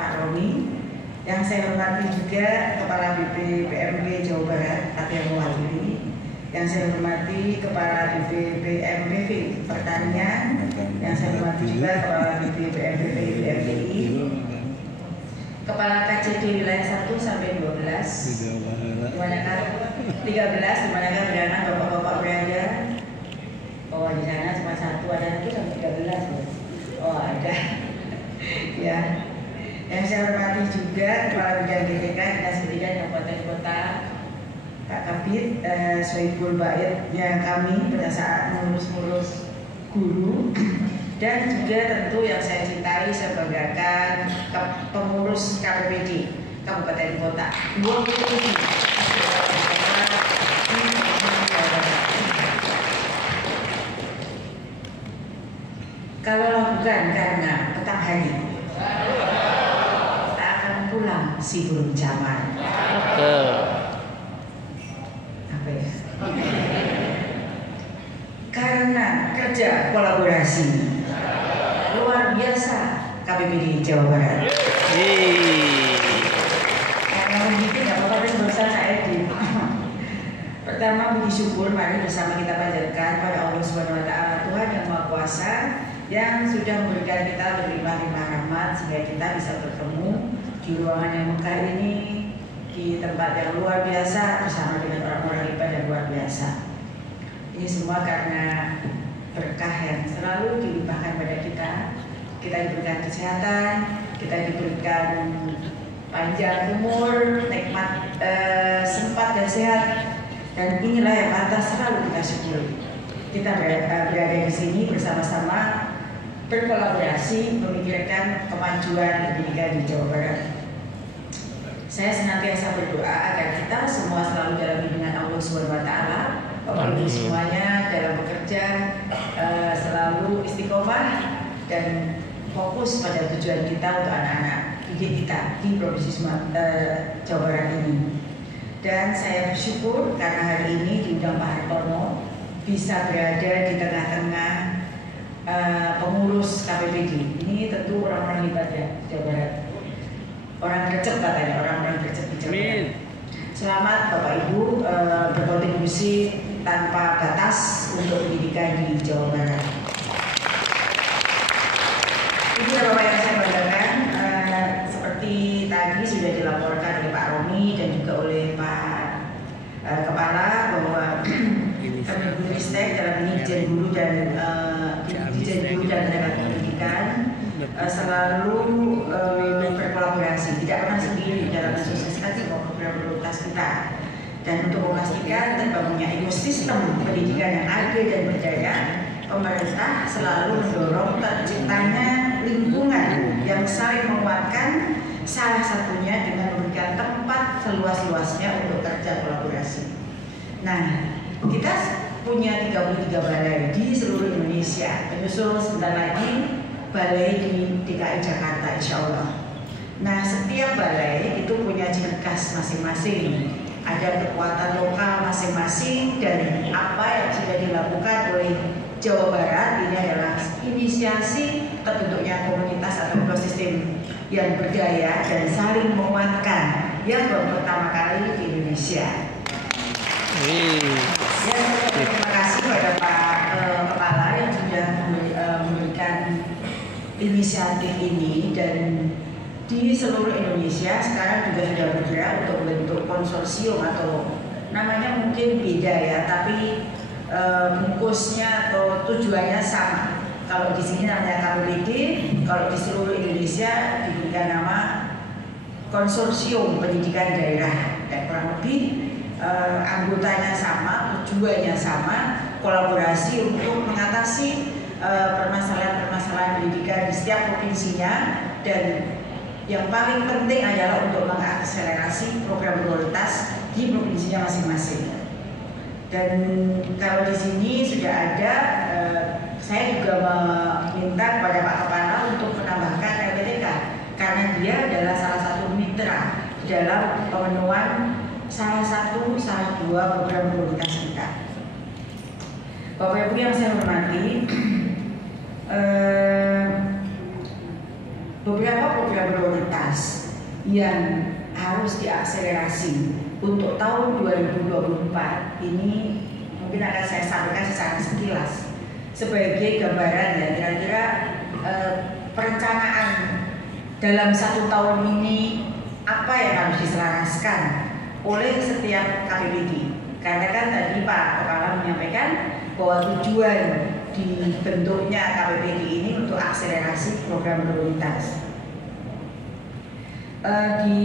Pak Roni. Yang saya hormati juga Kepala BPPMB Jawa Barat, Katia Mewakili. Yang saya hormati Kepala BPPMBV Pertanian. Yang saya hormati juga Kepala BPPMBV BMTI. Kepala KCD wilayah 1 sampai 12. Dimanakah 13? Dimanakah berada bapak-bapak berada? Oh, di sana cuma satu, ada lagi sampai 13. Oh, ada. Ya. Yang saya hormati juga Kepala Bidang GTK Dinas Pendidikan Kabupaten Kota, Pak Kabid Sohibul Bait, yang kami pada saat mengurus guru, dan juga tentu yang saya cintai, saya banggakan pengurus KPPD Kabupaten Kota. Kalau bukan karena petang hari, tak akan pulang si burung zaman. Apa ya? Karena kerja kolaborasi luar biasa KPPD Jawa Barat. Karena begitu nggak apa-apa, tapi berusaha saya di. Pertama, puji syukur mari bersama kita panjatkan pada Allah Subhanahu Wa Taala, Tuhan yang Maha Kuasa, yang sudah memberikan kita berlimpah-limpah rahmat sehingga kita bisa bertemu di ruangan yang megah ini, di tempat yang luar biasa bersama dengan orang-orang hebat yang luar biasa. Ini semua karena berkah yang selalu dilimpahkan pada kita. Kita diberikan kesehatan, kita diberikan panjang umur, nikmat, sempat dan sehat, dan inilah yang pantas selalu kita syukuri. Kita berada di sini bersama-sama berkolaborasi memikirkan kemajuan pendidikan di Jawa Barat. Saya senantiasa berdoa agar kita semua selalu dalam bimbingan Allah Subhanahu Wa Taala, Bapak Ibu semuanya dalam bekerja selalu istiqomah dan fokus pada tujuan kita untuk anak-anak didik kita di Provinsi Jawa Barat ini. Dan saya bersyukur karena hari ini diundang Pak Hartono bisa berada di tengah-tengah pengurus KPPD. Ini tentu orang-orang hebat ya Jawa Barat. Orang gercep katanya, orang-orang gercep di Jawa Barat. Selamat Bapak Ibu berkontribusi tanpa batas untuk pendidikan di Jawa Barat. Ini Bapak yang saya banggakan, seperti tadi sudah dilaporkan oleh Pak Romi dan juga oleh Pak Kepala bahwa Kemendikbudristek dalam ini Dirjen Guru dan Tenaga Pendidikan selalu berkolaborasi, tidak pernah sendiri dalam mensosialisasikan program prioritas kita. Dan untuk memastikan terbangunnya ekosistem pendidikan yang adil dan berdaya, pemerintah selalu mendorong terciptanya lingkungan yang saling menguatkan, salah satunya dengan memberikan tempat seluas-luasnya untuk kerja kolaborasi. Nah, kita punya 33 balai di seluruh Indonesia, menyusul sebentar lagi balai di DKI Jakarta insya Allah. Nah, setiap balai itu punya ciri khas masing-masing, ada kekuatan lokal masing-masing, dan apa yang sudah dilakukan oleh Jawa Barat ini adalah inisiasi terbentuknya komunitas atau ekosistem yang berdaya dan saling menguatkan yang baru pertama kali di Indonesia. Ya, terima kasih pada Pak Kepala yang sudah memberikan inisiatif ini, dan di seluruh Indonesia sekarang juga sudah bergerak untuk membentuk konsorsium atau namanya mungkin beda ya, tapi bungkusnya atau tujuannya sama. Kalau di sini namanya KPPD, kalau di seluruh Indonesia diberikan nama Konsorsium Pendidikan Daerah, dan kurang lebih anggotanya sama, tujuannya sama, kolaborasi untuk mengatasi permasalahan-permasalahan pendidikan di setiap provinsinya, dan yang paling penting adalah untuk mengakselerasi program prioritas di provinsinya masing-masing. Dan kalau di sini sudah ada, saya juga meminta kepada Pak Kepala untuk menambahkan LPTK, karena dia adalah salah satu mitra dalam pemenuhan salah dua program prioritas kita. Bapak Ibu yang saya hormati, beberapa program prioritas yang harus diakselerasi untuk tahun 2024 ini mungkin akan saya sampaikan secara sekilas sebagai gambaran ya, kira-kira perencanaan dalam 1 tahun ini apa yang harus diselaraskan oleh setiap KPPD. Karena kan tadi Pak Kepala menyampaikan bahwa tujuan dibentuknya KPPD ini untuk akselerasi program prioritas. Di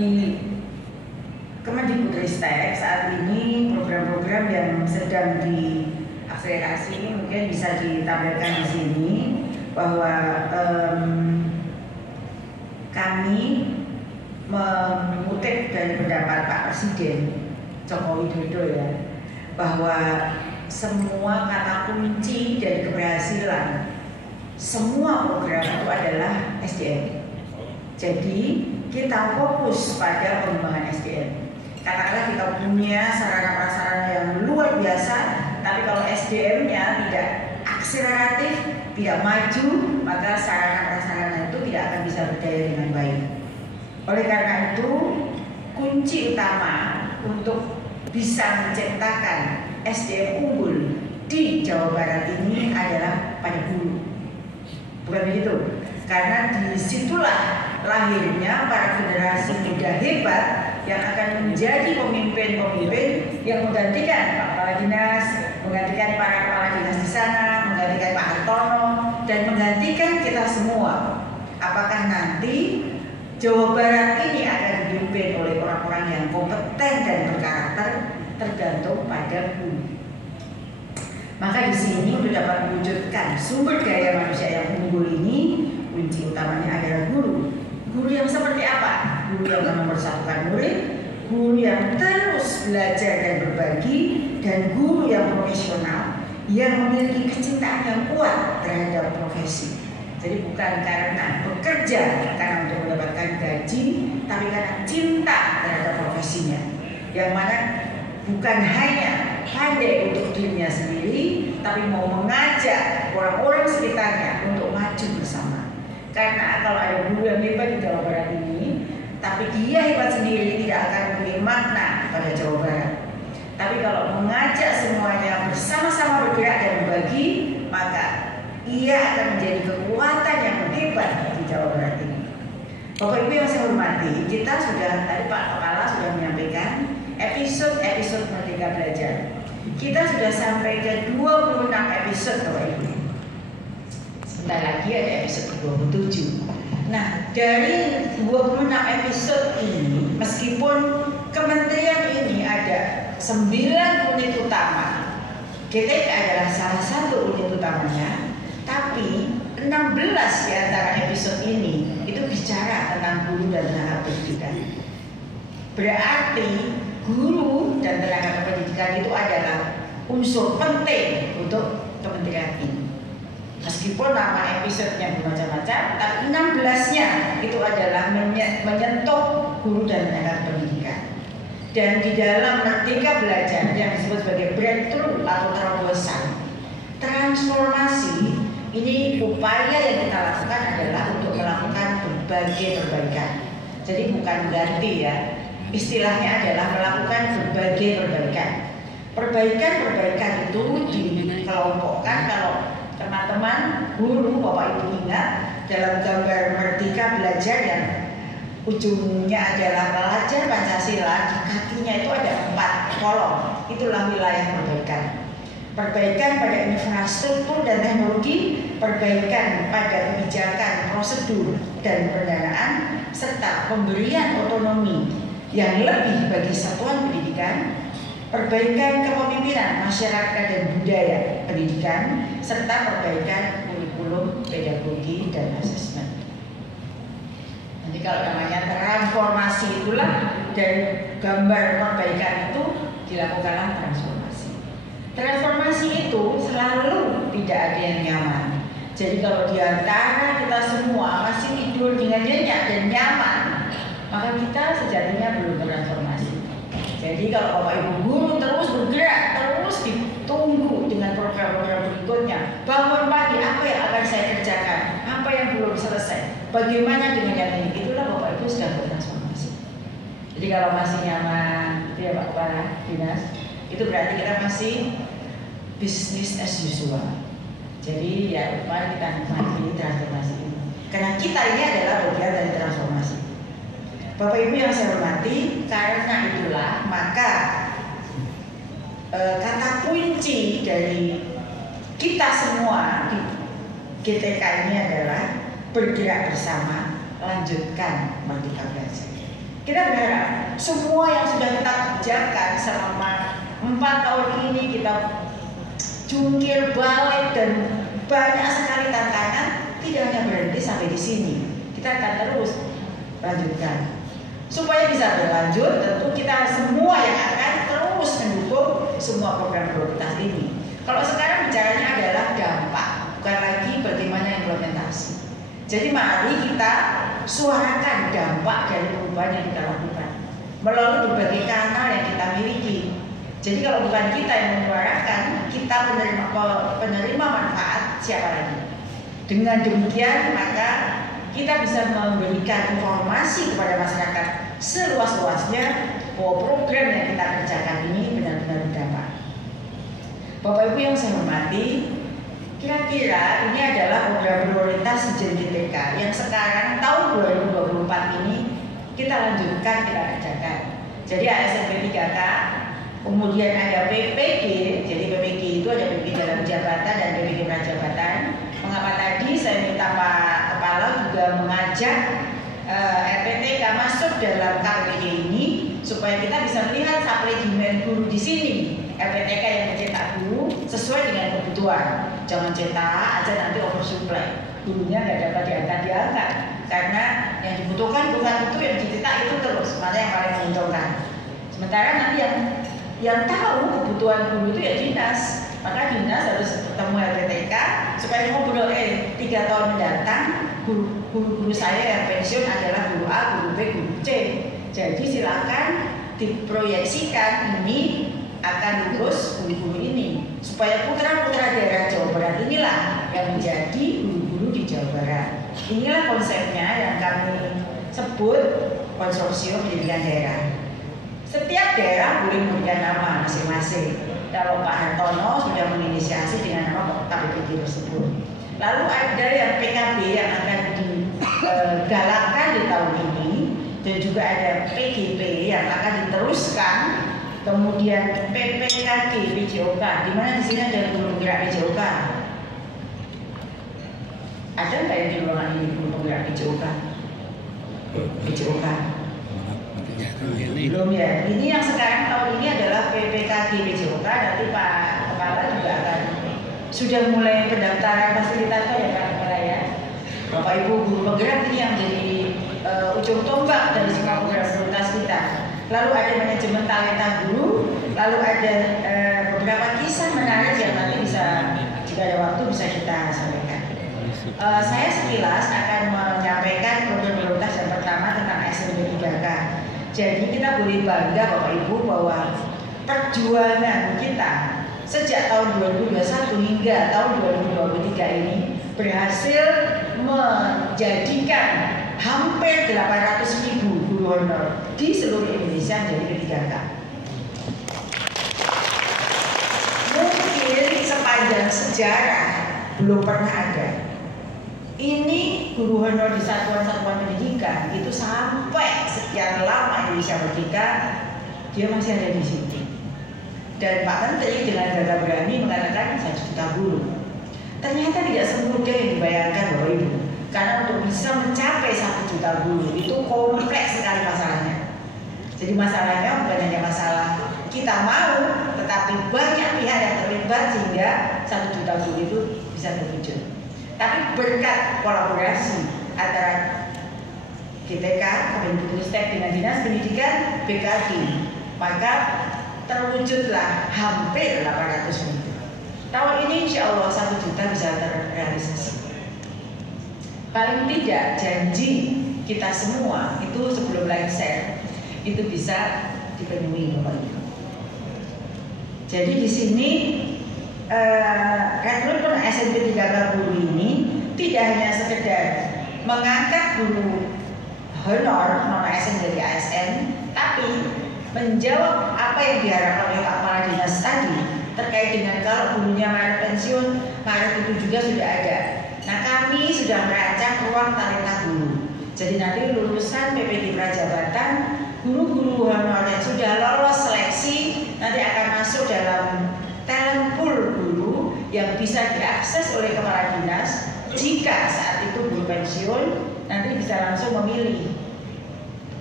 Kemendikbudristek saat ini program-program yang sedang diakselerasi ini mungkin bisa ditampilkan di sini bahwa kami mengutip dari pendapat Pak Presiden Joko Widodo ya, bahwa semua kata kunci dari keberhasilan semua program itu adalah SDM. Jadi kita fokus pada pengembangan SDM. Katakanlah kita punya sarana-prasarana yang luar biasa, tapi kalau SDM-nya tidak akseleratif, tidak maju, maka sarana-prasarana itu tidak akan bisa berdaya dengan baik. Oleh karena itu, kunci utama untuk bisa menciptakan SDM unggul di Jawa Barat ini adalah pada guru. Bukan begitu? Karena disitulah lahirnya para generasi muda hebat yang akan menjadi pemimpin-pemimpin yang menggantikan Pak Kepala Dinas, menggantikan para kepala dinas di sana, menggantikan Pak Hartono, dan menggantikan kita semua. Apakah nanti Jawa Barat ini akan dipimpin oleh orang-orang yang kompeten dan berkarakter, tergantung pada guru. Maka di sini untuk dapat mewujudkan sumber daya manusia yang unggul ini, kunci utamanya adalah guru. Guru yang seperti apa? Guru yang mempersatukan murid, guru yang terus belajar dan berbagi, dan guru yang profesional yang memiliki kecintaan yang kuat terhadap profesi. Jadi bukan karena bekerja karena untuk mendapatkan gaji, tapi karena cinta terhadap profesinya. Yang mana bukan hanya pandai untuk dirinya sendiri, tapi mau mengajak orang-orang sekitarnya untuk maju bersama. Karena kalau ada guru yang hebat di Jawa Barat ini, tapi dia hebat sendiri, tidak akan memberi makna pada Jawa Barat. Tapi kalau mengajak semuanya bersama-sama bergerak dan berbagi, maka ia akan menjadi kekuatan yang hebat di Jawa Barat ini. Bapak Ibu yang saya hormati, kita sudah, tadi Pak Kepala sudah menyampaikan episode Merdeka Belajar. Kita sudah sampai ke 26 episode Bapak Ibu. Sebentar lagi ada episode ke-27. Nah, dari 26 episode ini, meskipun kementerian ini ada 9 unit utama, GTK adalah salah satu unit utamanya, tapi 16 di antara episode ini itu bicara tentang guru dan tenaga pendidikan. Berarti guru dan tenaga pendidikan itu adalah unsur penting untuk kementerian ini. Meskipun nama episodenya bermacam-macam, tapi 16-nya itu adalah menyentuh guru dan tenaga pendidikan. Dan di dalam Merdeka Belajar yang disebut sebagai breakthrough atau terobosan, transformasi, ini upaya yang kita lakukan adalah untuk melakukan berbagai perbaikan. Jadi bukan ganti ya, istilahnya adalah melakukan berbagai perbaikan. Perbaikan itu dikelompokkan, kalau teman-teman guru Bapak Ibu ingat dalam gambar Merdeka Belajar yang ujungnya adalah pelajar Pancasila, di kakinya itu ada 4 kolom. Itulah wilayah perbaikan. Perbaikan pada infrastruktur dan teknologi, perbaikan pada kebijakan, prosedur, dan pendanaan, serta pemberian otonomi yang lebih bagi satuan pendidikan, perbaikan kepemimpinan masyarakat dan budaya pendidikan, serta perbaikan kurikulum, pedagogi, dan asesmen. Nanti kalau namanya transformasi itulah dari gambar perbaikan itu dilakukanlah transformasi. Transformasi itu selalu tidak ada yang nyaman. Jadi kalau di antara kita semua masih tidur dengan nyenyak dan nyaman, maka kita sejatinya belum transformasi. Jadi kalau Bapak Ibu guru terus bergerak, terus ditunggu dengan program-program berikutnya. Bangun pagi, apa yang akan saya kerjakan? Apa yang belum selesai? Bagaimana dengan yang ini? Itulah Bapak Ibu sedang bertransformasi. Jadi kalau masih nyaman, gitu ya Pak Kepala Dinas, itu berarti kita masih business as usual. Jadi ya mari kita nikmati transformasi ini. Karena kita ini adalah bagian dari transformasi. Bapak Ibu yang saya hormati, karena itulah maka kata kunci dari kita semua di GTK ini adalah bergerak bersama, lanjutkan Merdeka Belajar. Kita berharap semua yang sudah kita kerjakan selama 4 tahun ini, kita jungkir balik dan banyak sekali tantangan, tidak hanya berhenti sampai di sini. Kita akan terus lanjutkan. Supaya bisa berlanjut, tentu kita semua yang akan terus mendukung semua program prioritas ini. Kalau sekarang bicaranya adalah dampak, bukan lagi bagaimana implementasi. Jadi mari kita suarakan dampak dari perubahan yang kita lakukan melalui berbagai kanal yang kita miliki. Jadi kalau bukan kita yang menyuarakan, kita penerima manfaat, siapa lagi? Dengan demikian maka kita bisa memberikan informasi kepada masyarakat seluas-luasnya bahwa program yang kita kerjakan ini benar-benar berdampak. Bapak Ibu yang saya hormati, kira-kira ini adalah program prioritas Ijen GTK yang sekarang tahun 2024 ini kita lanjutkan, kita kerjakan. Jadi ASNP 3K, kemudian ada PPG, jadi PPG itu ada PPG dalam jabatan dan PPG prajabatan. Mengapa tadi saya minta Pak Kepala juga mengajak RPTK masuk dalam KPPG ini supaya kita bisa melihat supply demand guru di sini. RPTK yang mencetak guru sesuai dengan kebutuhan. Jangan cetak aja nanti oversupply. Gurunya nggak dapat diangkat karena yang dibutuhkan bukan itu, yang dicetak itu terus. Mana yang paling menguntungkan. Sementara nanti yang tahu kebutuhan guru itu ya dinas. Maka dinas harus bertemu RPTK supaya ngobrol 3 tahun mendatang guru-guru saya yang pensiun adalah guru A, guru B, guru C. Jadi silakan diproyeksikan ini akan lulus guru-guru ini supaya putra-putra daerah Jawa Barat inilah yang menjadi guru-guru di Jawa Barat. Inilah konsepnya yang kami sebut konsorsium pendidikan daerah. Setiap daerah boleh memberikan nama masing-masing. Kalau Pak Hartono sudah menginisiasi dengan nama KPPG tersebut. Lalu ada yang PKB yang akan digalakkan di tahun ini, dan juga ada PGP yang akan diteruskan. Kemudian PPKG, PJOK, di mana di sini ada guru penggerak PJOK. Ada nggak yang di ruangan ini guru penggerak PJOK? PJOK. Belum ya. Ini yang sekarang tahun ini adalah PPKG PJOK. Nanti Pak Kepala juga akan sudah mulai pendaftaran fasilitator ya Pak Kepala ya. Bapak Ibu guru penggerak ini yang jadi ujung tombak dari semua program prioritas kita. Lalu ada manajemen talenta guru, lalu ada beberapa kisah menarik yang nanti bisa, jika ada waktu bisa kita sampaikan. Saya sekilas akan menyampaikan program prioritas yang pertama tentang ASNP 3K. Jadi kita boleh bangga Bapak Ibu bahwa perjuangan kita sejak tahun 2021 hingga tahun 2023 ini berhasil menjadikan hampir 800.000 guru honor di seluruh Indonesia menjadi P3K. Mungkin sepanjang sejarah belum pernah ada. Ini guru honor di satuan-satuan pendidikan itu sampai sekian lama Indonesia merdeka dia masih ada di situ. Dan Pak Menteri dengan gagah berani mengatakan 1 juta guru. Ternyata tidak semudah yang dibayangkan Bapak Ibu. Karena untuk bisa mencapai 1 juta guru itu kompleks sekali masalahnya. Jadi masalahnya bukan hanya masalah kita mau, tetapi banyak pihak yang terlibat sehingga 1 juta guru itu bisa terwujud. Tapi berkat kolaborasi antara GTK, Kemendikbudristek dengan Dinas Pendidikan BKG, maka terwujudlah hampir 800.000. Tahun ini insya Allah 1 juta bisa terrealisasi. Paling tidak janji kita semua itu sebelum lengser itu bisa dipenuhi Bapak Ibu. Jadi di sini rekrutmen ASNP 3K guru ini tidak hanya sekedar mengangkat guru honor non ASN dari ASN, tapi menjawab apa yang diharapkan oleh Pak Kepala Dinas tadi terkait dengan kalau gurunya Maret pensiun, Maret itu juga sudah ada. Nah, kami sudah merancang ruang talenta guru. Jadi nanti lulusan PPG Prajabatan, guru-guru honor yang sudah lolos seleksi nanti akan masuk dalam talent pool guru yang bisa diakses oleh Kepala Dinas. Jika saat itu guru pensiun, nanti bisa langsung memilih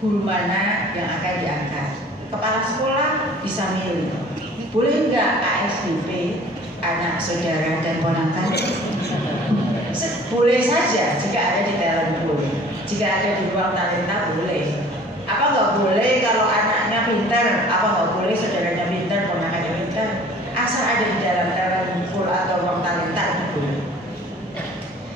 guru mana yang akan diangkat. Kepala sekolah bisa milih, boleh nggak KSDP anak saudara dan ponakan? Boleh saja jika ada di talent pool, jika ada di ruang talenta boleh. Apa nggak boleh kalau anaknya pintar? Apa nggak boleh saudaranya pintar, ponakannya pintar? Asal ada di dalam talent pool atau ruang talenta itu boleh.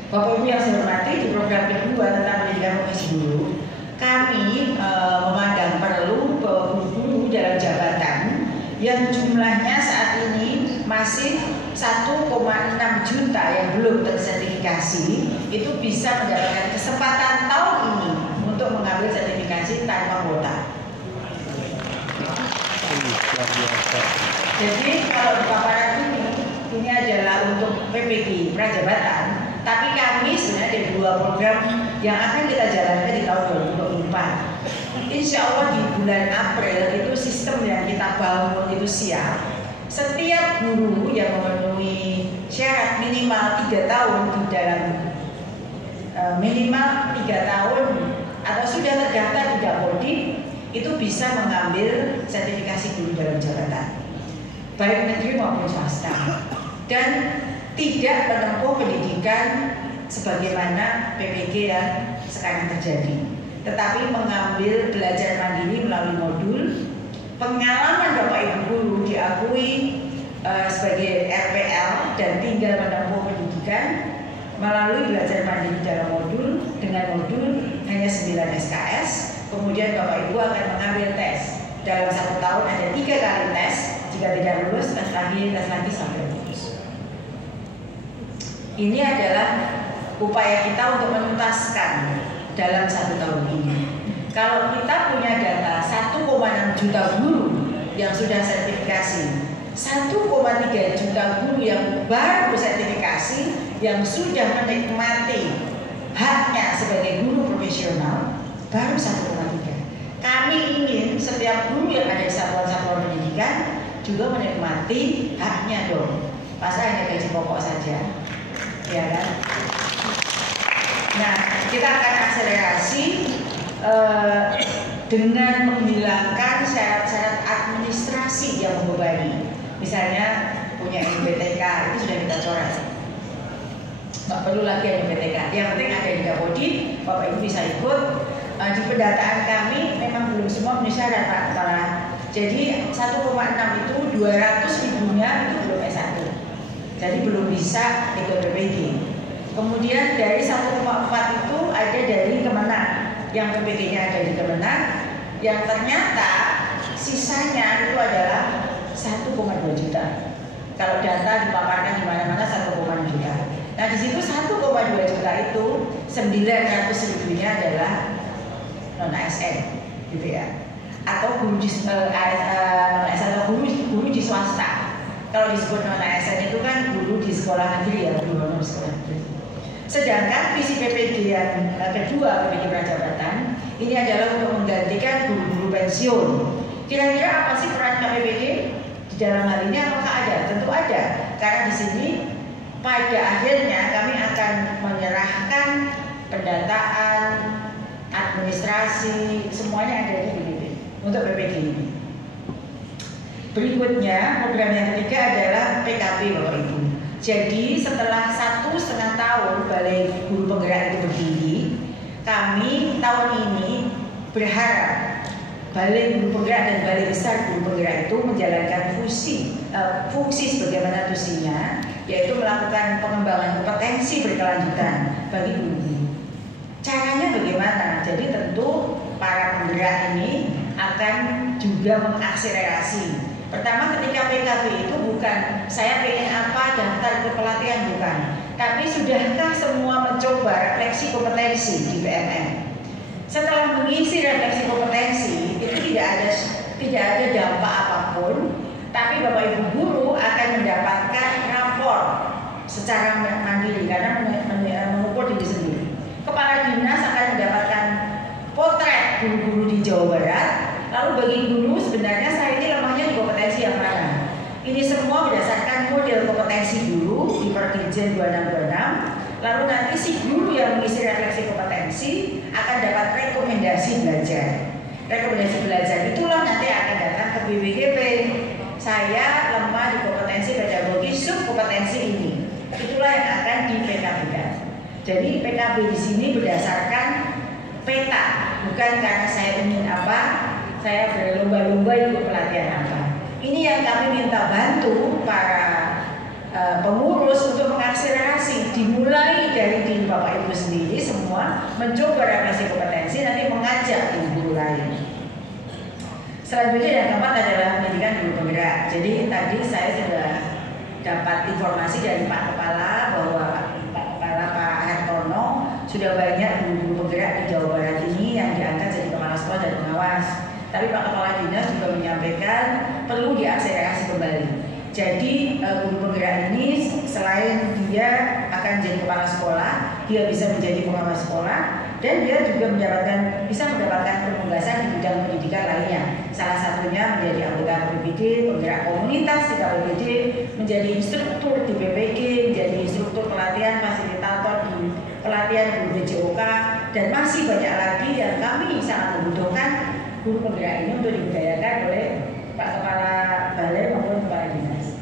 Bapak Ibu yang saya hormati, di program kedua tentang pendidikan profesi guru, kami memandang perlu bahwa guru dalam jabatan yang jumlahnya saat ini masih 1,6 juta yang belum tersertifikasi itu bisa mendapatkan kesempatan tahun ini untuk mengambil sertifikasi tanpa kuota. Jadi kalau di paparan ini adalah untuk PPG Prajabatan. Tapi kami sebenarnya ada 2 program yang akan kita jalankan di tahun 2024. Insya Allah di bulan April itu sistem yang kita bangun itu siap. Setiap guru yang memenuhi syarat minimal 3 tahun di dalam minimal 3 tahun atau sudah terdaftar di Dapodik itu bisa mengambil sertifikasi guru dalam jabatan, baik negeri maupun swasta, dan tidak menempuh pendidikan sebagaimana PPG yang sekarang terjadi, tetapi mengambil belajar mandiri melalui modul. Pengalaman Bapak Ibu guru diakui sebagai RPL dan tinggal menempuh pendidikan melalui belajar mandiri dalam modul dengan modul hanya 9 SKS. Kemudian Bapak Ibu akan mengambil tes. Dalam 1 tahun ada 3 kali tes. Jika tidak lulus, tes lagi sampai lulus. Ini adalah upaya kita untuk menuntaskan dalam 1 tahun ini. Kalau kita punya data 1,6 juta guru yang sudah sertifikasi, 1,3 juta guru yang baru sertifikasi, yang sudah menikmati haknya sebagai guru profesional, baru 1,3. Kami ingin setiap guru yang ada di satuan-satuan pendidikan juga menikmati haknya dong. Masa hanya gaji pokok saja, ya kan? Nah, kita akan akselerasi dengan menghilangkan syarat-syarat administrasi yang membebani. Misalnya punya IPTK itu sudah kita coret, nggak perlu lagi ada IPTK. Yang penting ada di Dapodik, Bapak Ibu bisa ikut. Di pendataan kami memang belum semua memenuhi syarat, Pak Kepala. Jadi 1,6 itu 200 ribunya itu belum S1, jadi belum bisa ikut PPG. Kemudian dari 1,4 itu ada dari Kemenag, yang PPG-nya ada di Kemenag, yang ternyata sisanya itu adalah 1,2 juta. Kalau data dipaparkan di mana-mana 1,2 juta. Nah, di situ 1,2 juta itu 900 ribunya adalah non ASN, gitu ya, atau guru di guru di swasta. Kalau disebut non ASN itu kan guru di sekolah negeri, ya, guru non sekolah negeri. Sedangkan visi PPG yang kedua, PPG Prajabatan, ini adalah untuk menggantikan guru-guru pensiun. Kira-kira apa sih peran KPPG di dalam hal ini? Apakah ada? Tentu ada, karena di sini pada akhirnya kami akan menyerahkan pendataan, administrasi, semuanya ada di PPG untuk PPG ini. Berikutnya, program yang ketiga adalah PKB, Bapak Ibu. Jadi setelah 1,5 tahun Balai Guru Penggerak itu berdiri, kami tahun ini berharap Balai Guru Penggerak dan Balai Besar Guru Penggerak itu menjalankan fungsi sebagaimana tusinya, yaitu melakukan pengembangan kompetensi berkelanjutan bagi guru. Caranya bagaimana? Jadi tentu para penggerak ini akan juga mengakselerasi. Pertama, ketika PKB itu bukan saya pengen apa daftar ke pelatihan, bukan, tapi sudahkah semua mencoba refleksi kompetensi di PMN? Setelah mengisi refleksi kompetensi itu tidak ada dampak apapun, tapi Bapak Ibu guru akan mendapatkan rapor secara mandiri karena mengukur diri sendiri. Kepala dinas akan mendapatkan potret guru-guru di Jawa Barat. Lalu bagi guru sebenarnya saya ini lemahnya di kompetensi yang mana? Ini semua berdasarkan model kompetensi guru di Perdirjen 2626. Lalu nanti si guru yang mengisi refleksi kompetensi akan dapat rekomendasi belajar. Rekomendasi belajar itulah nanti akan datang ke BWGP. Saya lemah di kompetensi pedagogi subkompetensi ini. Itulah yang akan di PKB kan. Jadi PKB di sini berdasarkan peta, bukan karena saya ingin apa, saya berlomba-lomba ikut pelatihan apa. Ini yang kami minta bantu para pengurus untuk mengakselerasi, dimulai dari diri Bapak Ibu sendiri semua mencoba refleksi kompetensi, nanti mengajak guru lain. Selanjutnya yang keempat adalah pendidikan guru penggerak. Jadi tadi saya sudah dapat informasi dari Pak Kepala bahwa Pak Hartono sudah banyak guru penggerak di Jawa Barat ini yang diangkat jadi kepala sekolah dan pengawas. Tapi Pak Kepala Dinas juga menyampaikan perlu diakselerasi kembali. Jadi guru penggerak ini selain dia akan jadi kepala sekolah, dia bisa menjadi pengawas sekolah, dan dia juga bisa mendapatkan penugasan di bidang pendidikan lainnya. Salah satunya menjadi anggota KPPD, penggerak komunitas di KPPD, menjadi instruktur di PPG, menjadi instruktur pelatihan fasilitator di pelatihan guru BCOK, dan masih banyak lagi yang kami sangat membutuhkan guru penggerak ini untuk diberdayakan oleh Pak Kepala Balai maupun Kepala Dinas.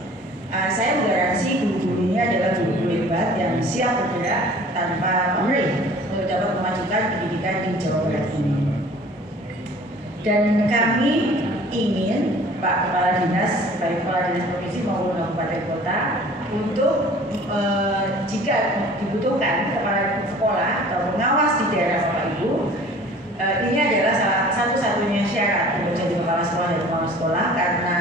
Saya menggaransi guru-guru ini adalah guru-guru hebat yang siap bergerak tanpa pamrih untuk dapat memajukan pendidikan di Jawa Barat ini. Dan kami ingin Pak Kepala Dinas, baik Kepala Dinas Provinsi maupun Kabupaten Kota, untuk jika dibutuhkan kepala sekolah atau pengawas di daerah Bapak Ibu, ini adalah satu-satunya syarat untuk jadi kepala sekolah dan pengawas sekolah, karena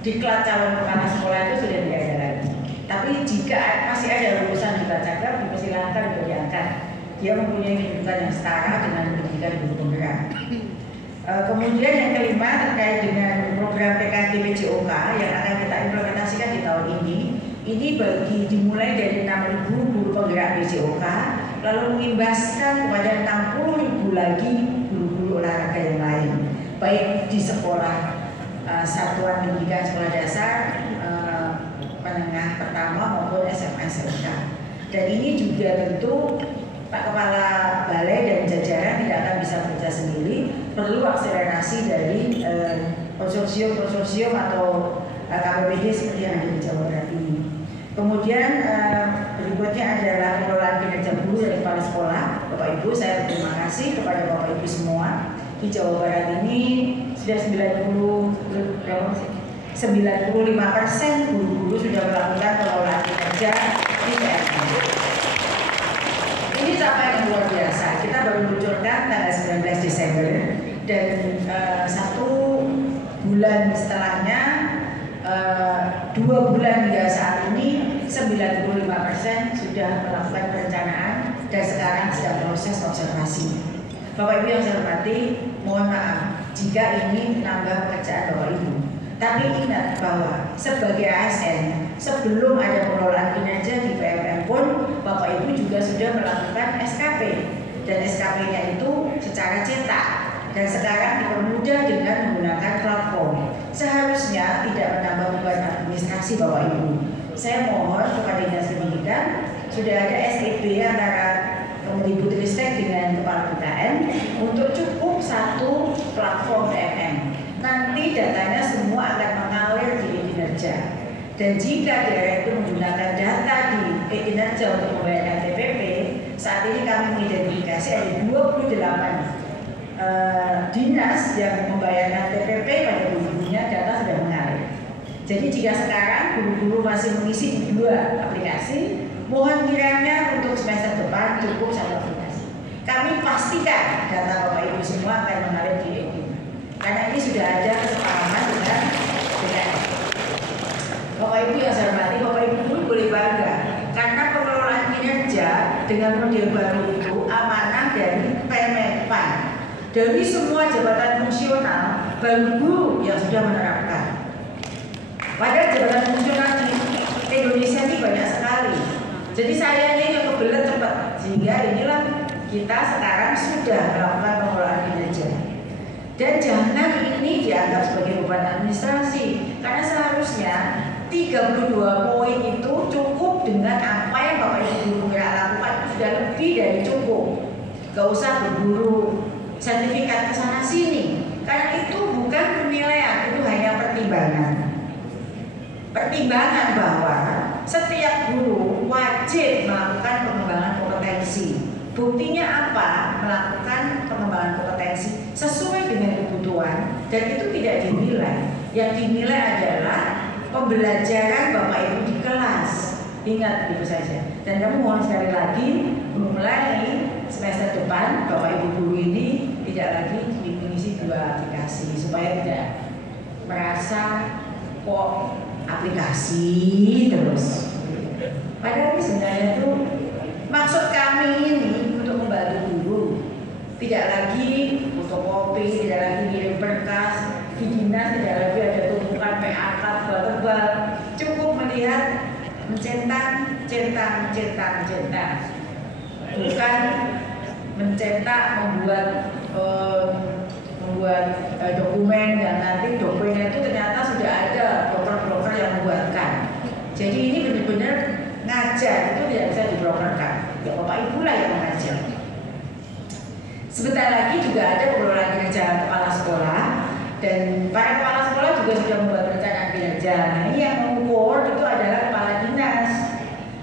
diklat calon kepala sekolah itu sudah tidak ada lagi. Tapi jika masih ada lulusan diklat cakrab, dipersilakan untuk diangkat. Dia mempunyai kedudukan yang setara dengan pendidikan guru penggerak. Kemudian yang kelima terkait dengan program PKG BCOK yang akan kita implementasikan di tahun ini. Ini dimulai dari 6.000 guru penggerak BCOK, lalu mengimbaskan kepada 60.000 lagi guru-guru olahraga yang lain, baik di sekolah satuan pendidikan sekolah dasar, menengah pertama maupun SMA SMK. Dan ini juga tentu Pak Kepala Balai dan jajaran tidak akan bisa bekerja sendiri, perlu akselerasi dari konsorsium atau KPPD seperti yang ada di Jawa Barat ini. Kemudian berikutnya adalah pengelolaan kinerja guru dari kepala sekolah. Bapak Ibu, saya berterima kasih kepada Bapak Ibu semua. Di Jawa Barat ini sudah 95% guru-guru sudah melakukan pengelolaan kinerja di PMN. Ini capaian yang luar biasa. Kita baru luncurkan tanggal 19 Desember dan 1 bulan setelahnya, 2 bulan hingga saat ini 95% sudah melakukan perencanaan dan sekarang sedang proses observasi. Bapak Ibu yang saya hormati, mohon maaf jika ini menambah pekerjaan Bapak Ibu. Tapi ingat bahwa sebagai ASN, sebelum ada pengelolaan kinerja di PMN pun, Bapak Ibu juga sudah melakukan SKP. Dan SKP-nya itu secara cetak. Dan sekarang dipermudah dengan menggunakan platform. Seharusnya tidak menambah beban administrasi Bapak Ibu. Saya mohon kepada Dinas Pendidikan, sudah ada SEP antara Kemendikbudristek dengan Kepala BKN untuk cukup satu platform PMN. Nanti datanya semua akan mengalir di kinerja. Dan jika daerah itu menggunakan data di kinerja untuk membayarkan TPP, saat ini kami mengidentifikasi ada 28 dinas yang membayarkan TPP pada guru-gurunya, data sudah mengalir. Jadi jika sekarang guru-guru masih mengisi 2 aplikasi, mohon kiranya untuk semester depan cukup 1 aplikasi. Kami pastikan data Bapak Ibu semua akan mengalir di EDI. Karena ini sudah ada kesepahaman dengan BKN. Bapak Ibu yang saya hormati, Bapak Ibu boleh bangga karena pengelolaan Dari semua jabatan fungsional, baru guru yang sudah menerapkan. Padahal jabatan fungsional di Indonesia ini banyak sekali. Jadi sayangnya yang kebelet cepat. Sehingga inilah kita sekarang sudah melakukan pengelolaan kinerja. Dan jangan ini dianggap sebagai beban administrasi. Karena seharusnya 32 poin itu cukup dengan apa yang Bapak Ibu guru gerak lakukan, itu sudah lebih dari cukup. Gak usah berburu sertifikat kesana sini, karena itu bukan penilaian, itu hanya pertimbangan. Pertimbangan bahwa setiap guru wajib melakukan pengembangan kompetensi. Buktinya apa? Melakukan pengembangan kompetensi sesuai dengan kebutuhan, dan itu tidak dinilai. Yang dinilai adalah pembelajaran Bapak Ibu di kelas. Ingat itu saja. Dan kami mohon sekali lagi, mulai semester depan Bapak Ibu guru ini tidak lagi mengisi 2 aplikasi, supaya tidak merasa kok aplikasi terus. Padahal ini sebenarnya itu maksud kami ini untuk membantu guru. Tidak lagi fotokopi, tidak lagi kirim berkas di dinas, tidak lagi ada tumpukan PAK tebal-tebal. Cukup melihat mencetak, cetak. Bukan mencetak, membuat dokumen, dan nanti dokumennya itu ternyata sudah ada broker-broker yang membuatkan. Jadi ini benar-benar ngajar itu tidak bisa dibrokerkan. Ya Bapak Ibu lah yang mengajar. Sebentar lagi juga ada pengelolaan kinerja kepala sekolah, dan para kepala sekolah juga sudah membuat rencana kinerja. Nah, ini yang mengukur itu adalah kepala dinas,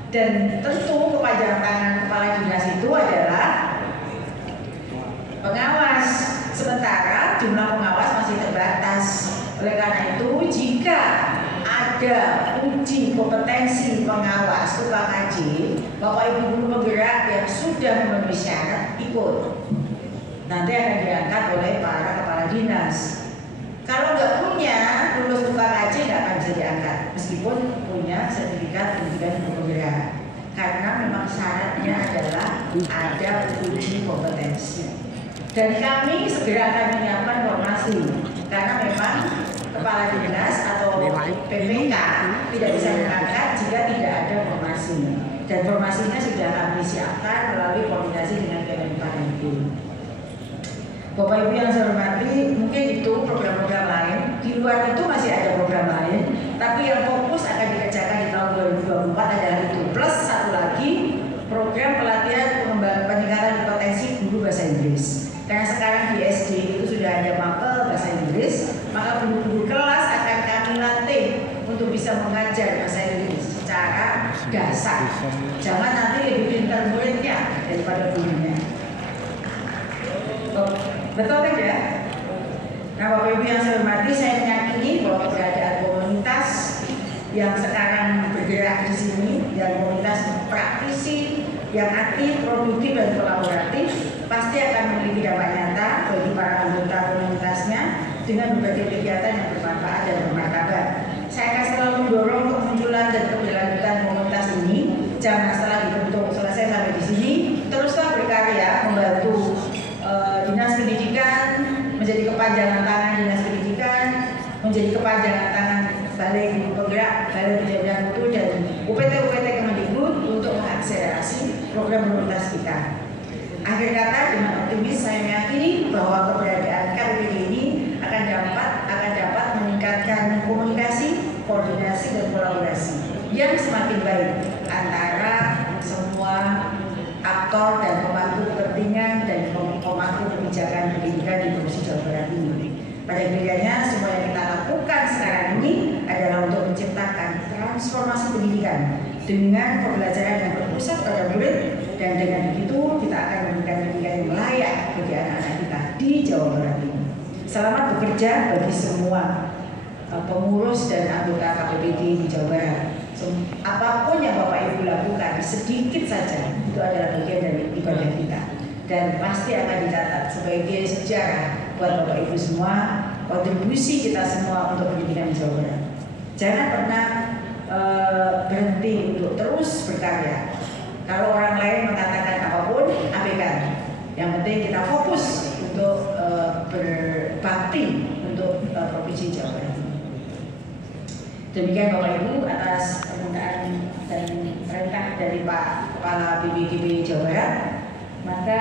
dan tentu kepanjangan tangan kepala dinas itu adalah pengawas. Sementara jumlah pengawas masih terbatas. Oleh karena itu, jika ada uji kompetensi pengawas tukang ngaji, Bapak Ibu guru penggerak yang sudah memenuhi syarat ikut. Nanti akan diangkat oleh para kepala dinas. Kalau nggak punya lulus tukang ngaji nggak akan bisa diangkat, meskipun punya sertifikat pendidikan guru penggerak. Karena memang syaratnya adalah ada uji kompetensi. Dan kami segera akan menyiapkan formasi, karena memang kepala dinas atau PPK tidak bisa mengangkat jika tidak ada formasi. Dan formasinya sudah kami siapkan melalui koordinasi dengan Kemenparekraf. Bapak Ibu yang saya hormati, mungkin itu program-program lain. Di luar itu masih ada program lain, tapi yang fokus akan dikerjakan di tahun 2024 adalah itu. Plus satu lagi, program pelatihan peningkatan kompetensi guru bahasa Inggris. Karena sekarang di SD itu sudah ada mapel bahasa Inggris, maka guru-guru kelas akan kami latih untuk bisa mengajar bahasa Inggris secara dasar. Jangan nanti lebih pintar muridnya daripada gurunya. Betul kan ya? Nah Bapak Ibu yang saya hormati, saya meyakini bahwa keberadaan komunitas yang sekarang bergerak di sini, dan komunitas praktisi yang aktif, produktif, dan kolaboratif, pasti akan memiliki dampak nyata bagi para anggota komunitasnya dengan berbagai kegiatan yang bermanfaat dan bermartabat. Saya akan selalu mendorong kemunculan dan keberlanjutan komunitas ini. Jangan setelah dibentuk selesai sampai di sini, teruslah berkarya membantu dinas pendidikan, menjadi kepanjangan tangan dinas pendidikan, menjadi kepanjangan tangan Balai Guru Penggerak, Balai Pendidikan Guru, dan UPT-UPT Kemendikbud untuk mengakselerasi program komunitas kita. Akhir kata, dengan optimis saya meyakini bahwa keberadaan KPPD ini akan dapat meningkatkan komunikasi, koordinasi, dan kolaborasi yang semakin baik antara semua aktor dan pemangku kepentingan dan pemangku kebijakan pendidikan di Provinsi Jawa Barat ini. Pada akhirnya, semua yang kita lakukan sekarang ini adalah untuk menciptakan transformasi pendidikan dengan pembelajaran yang berpusat pada murid, dan dengan begitu kita akan memberikan pendidikan yang layak bagi anak-anak kita di Jawa Barat ini. Selamat bekerja bagi semua pengurus dan anggota KPPD di Jawa Barat. Apapun yang Bapak Ibu lakukan, sedikit saja itu adalah bagian dari ibadah kita, dan pasti akan dicatat sebagai sejarah buat Bapak Ibu semua, kontribusi kita semua untuk pendidikan di Jawa Barat. Jangan pernah berhenti untuk terus berkarya. Kalau orang lain mengatakan apapun, abaikan. Yang penting kita fokus untuk berbakti untuk Provinsi Jawa Barat. Demikian Bapak Ibu atas penggunaan dan perintah dari Pak Kepala BPKB Jawa Barat. Maka